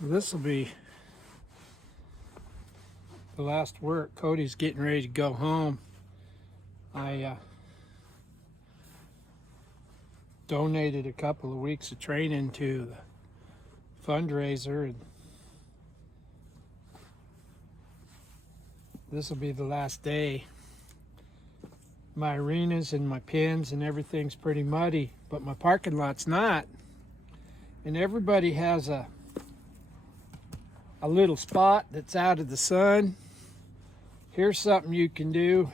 So this will be the last work. Cody's getting ready to go home. I donated a couple of weeks of training to the fundraiser, and this will be the last day. My arenas and my pins and everything's pretty muddy, but my parking lot's not. And everybody has a little spot that's out of the sun. Here's something you can do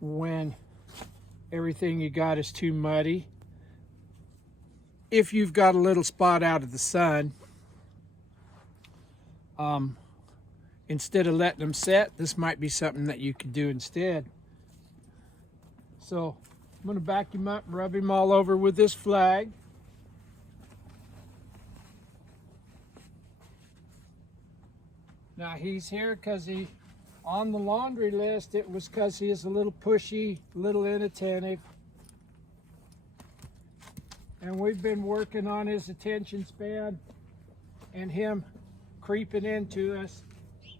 when everything you got is too muddy. If you've got a little spot out of the sun, instead of letting them set, this might be something that you could do instead. So I'm going to back him up and rub him all over with this flag. Now he's here because on the laundry list, it was because he is a little pushy, a little inattentive. And we've been working on his attention span and him creeping into us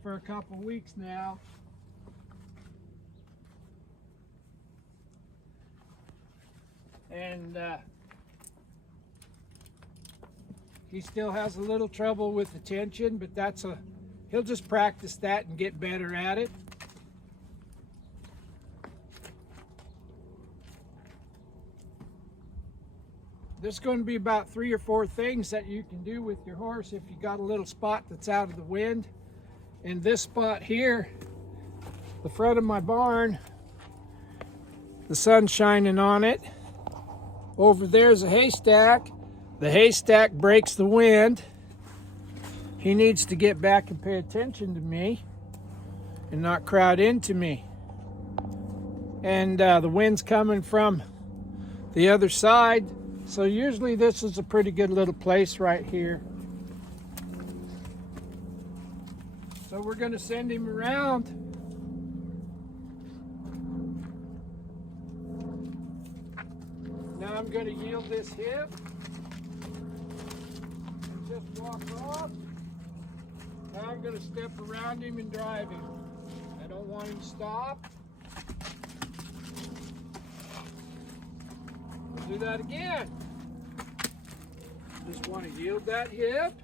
for a couple weeks now. And he still has a little trouble with attention, but he'll just practice that and get better at it. There's going to be about 3 or 4 things that you can do with your horse if you got a little spot that's out of the wind. And this spot here, the front of my barn, the sun's shining on it. Over there's a haystack. The haystack breaks the wind. He needs to get back and pay attention to me and not crowd into me. And the wind's coming from the other side. So usually this is a pretty good little place right here. So we're going to send him around. Now I'm going to yield this hip and just walk off. Now I'm going to step around him and drive him. I don't want him to stop. We'll do that again. Just want to yield that hip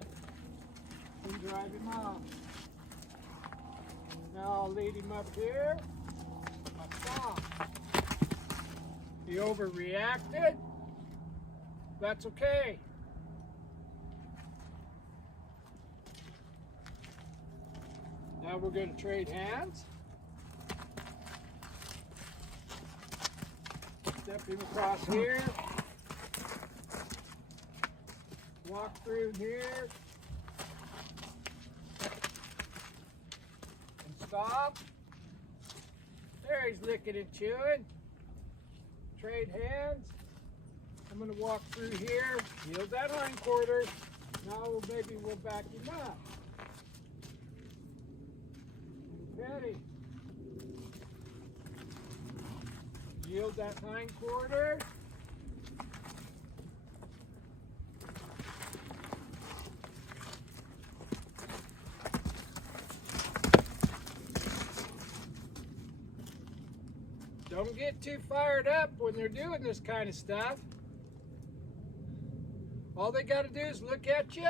and drive him off. Now I'll lead him up here. I'll stop. He overreacted. That's okay. Now we're going to trade hands. Step him across here. Walk through here. And stop. There, he's licking and chewing. Trade hands. I'm going to walk through here. Yield that hind quarter. Now maybe we'll back him up. Ready. Yield that hind quarter. Don't get too fired up when they're doing this kind of stuff. All they got to do is look at you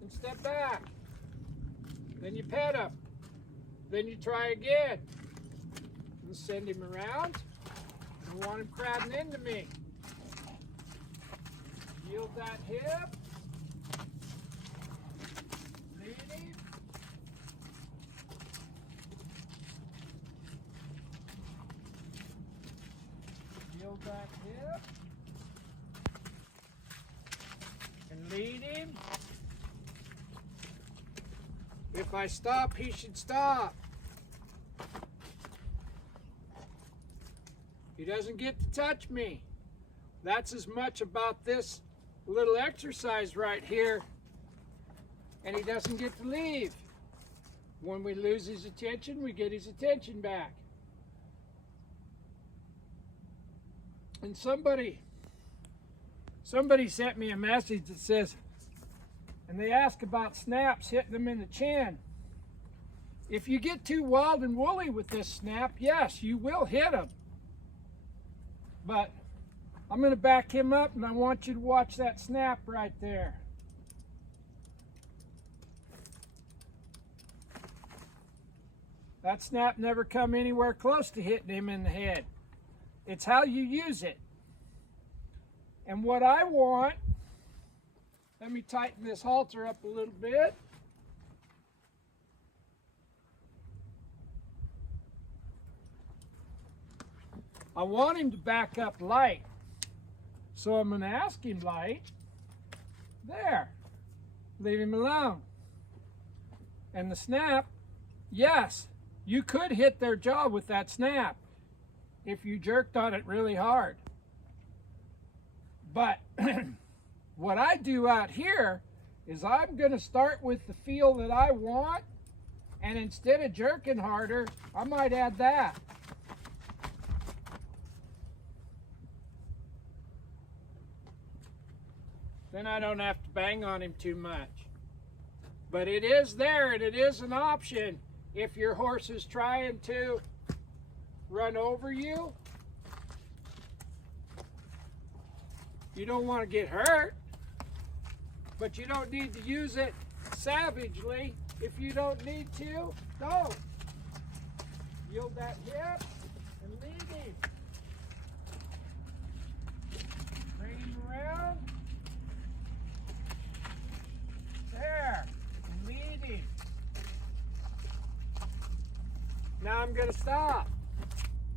and step back. Then you pet them. Then you try again. And send him around. I don't want him crowding into me. Yield that hip. Lead him. Yield that hip. And lead him. If I stop, he should stop. He doesn't get to touch me. That's as much about this little exercise right here. And he doesn't get to leave. When we lose his attention, we get his attention back. And somebody Somebody sent me a message that says, and they ask about snaps hitting them in the chin. If you get too wild and woolly with this snap, yes, you will hit them. But I'm going to back him up, and I want you to watch that snap right there. That snap never come anywhere close to hitting him in the head. It's how you use it. And what I want, let me tighten this halter up a little bit. I want him to back up light. So I'm going to ask him light. There. Leave him alone. And the snap, yes, you could hit their jaw with that snap if you jerked on it really hard. But what I do out here is I'm going to start with the feel that I want, and instead of jerking harder, I might add that. Then I don't have to bang on him too much. But it is there, and it is an option if your horse is trying to run over you. You don't want to get hurt, but you don't need to use it savagely. If you don't need to, don't. Yield that hip and lead him. Bring him around. There, and lead him. Now I'm going to stop.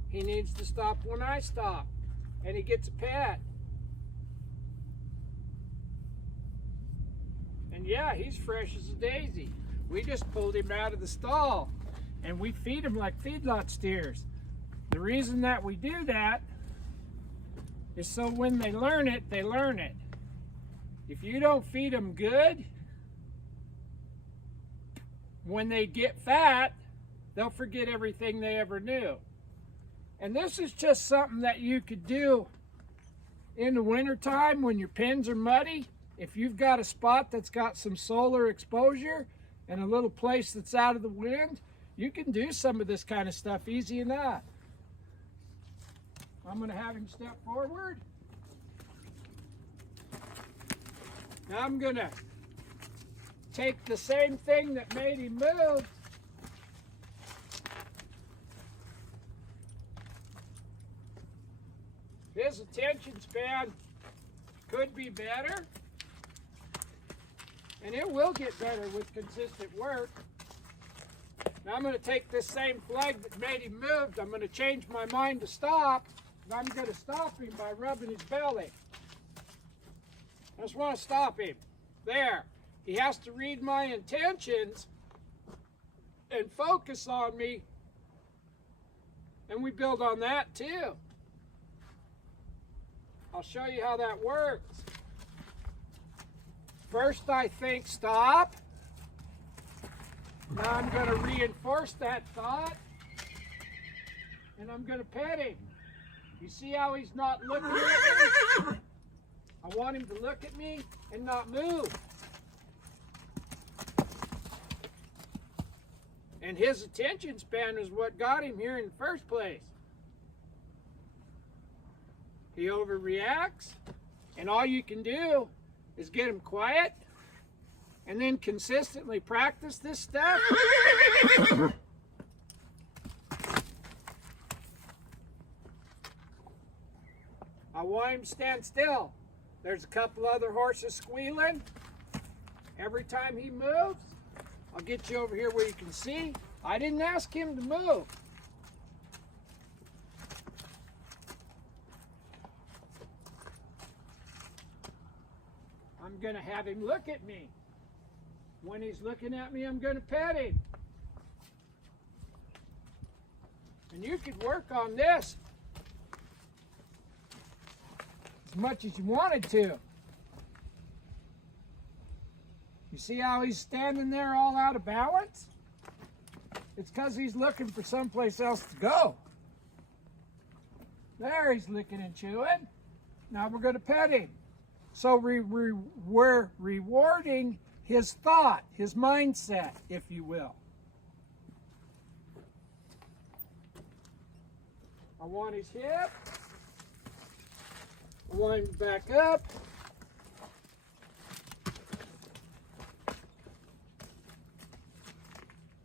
He needs to stop when I stop, and he gets a pet. And yeah, he's fresh as a daisy. We just pulled him out of the stall, and we feed him like feedlot steers. The reason that we do that is so when they learn it, they learn it. If you don't feed them good, when they get fat, they'll forget everything they ever knew. And this is just something that you could do in the wintertime when your pens are muddy. If you've got a spot that's got some solar exposure and a little place that's out of the wind, you can do some of this kind of stuff easy enough. I'm going to have him step forward. Now I'm going to take the same thing that made him move. His attention span could be better, and it will get better with consistent work. Now I'm going to take this same flag that made him move. I'm going to change my mind to stop, and I'm going to stop him by rubbing his belly. I just want to stop him. There. He has to read my intentions and focus on me, and we build on that too. I'll show you how that works. First I think stop. Now I'm going to reinforce that thought, and I'm going to pet him. You see how he's not looking at me? I want him to look at me and not move. And his attention span is what got him here in the first place. He overreacts, and all you can do is get him quiet and then consistently practice this stuff. I want him to stand still. There's a couple other horses squealing. Every time he moves, I'll get you over here where you can see. I didn't ask him to move. I'm going to have him look at me. When he's looking at me, I'm going to pet him. And you could work on this as much as you wanted to. You see how he's standing there all out of balance? It's because he's looking for someplace else to go. There, he's licking and chewing. Now we're going to pet him. So we're rewarding his thought, his mindset, if you will. I want his hip. I want him to back up.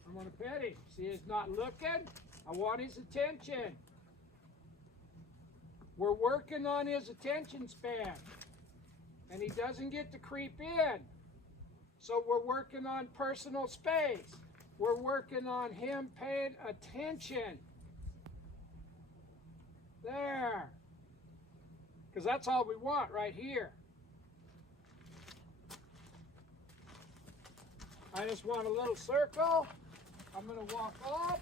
I want to pet him. See, he's not looking. I want his attention. We're working on his attention span. And he doesn't get to creep in. So we're working on personal space. We're working on him paying attention. There. Because that's all we want right here. I just want a little circle. I'm going to walk off.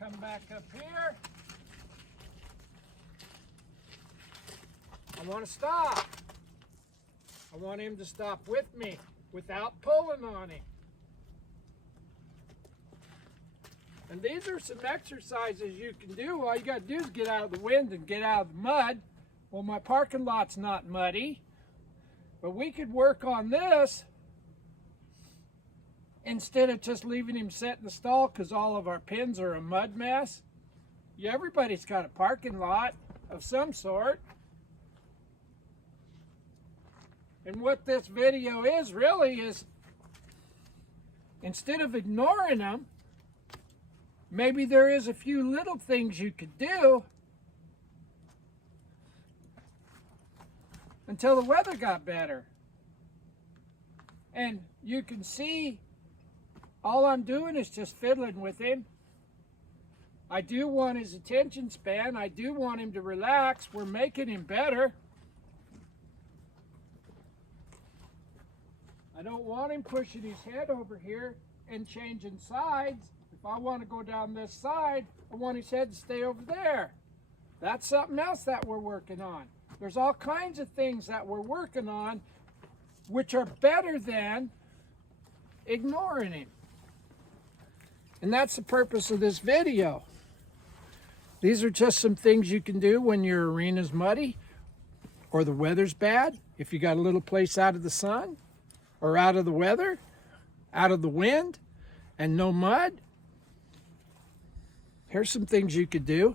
Come back up here. I want to stop. I want him to stop with me without pulling on him. And these are some exercises you can do. All you got to do is get out of the wind and get out of the mud. Well, my parking lot's not muddy, but we could work on this instead of just leaving him sit in the stall because all of our pins are a mud mess. Yeah, everybody's got a parking lot of some sort. And what this video is really is, instead of ignoring them, maybe there is a few little things you could do until the weather got better. And you can see all I'm doing is just fiddling with him. I do want his attention span. I do want him to relax. We're making him better. I don't want him pushing his head over here and changing sides. If I want to go down this side, I want his head to stay over there. That's something else that we're working on. There's all kinds of things that we're working on which are better than ignoring him. And that's the purpose of this video. These are just some things you can do when your arena's muddy or the weather's bad. If you got a little place out of the sun or out of the weather, out of the wind, and no mud, here's some things you could do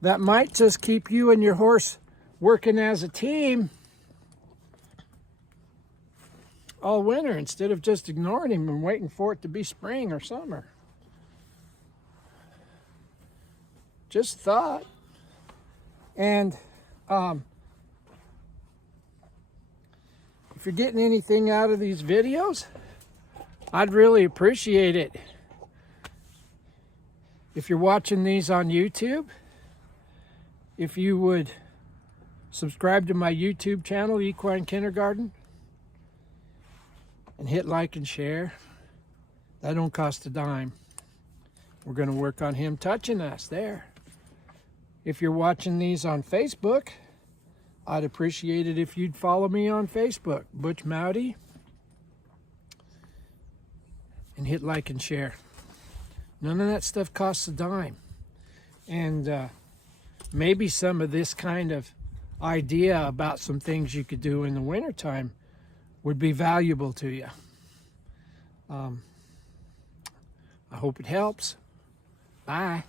that might just keep you and your horse working as a team all winter instead of just ignoring him and waiting for it to be spring or summer. Just thought. And if you're getting anything out of these videos, I'd really appreciate it if you're watching these on YouTube, if you would subscribe to my YouTube channel, Equine Kindergarten, and hit like and share. That don't cost a dime. We're going to work on him touching us there. If you're watching these on Facebook, I'd appreciate it if you'd follow me on Facebook, Butch Mowdy, and hit like and share. None of that stuff costs a dime. And maybe some of this kind of idea about some things you could do in the wintertime would be valuable to you. I hope it helps. Bye.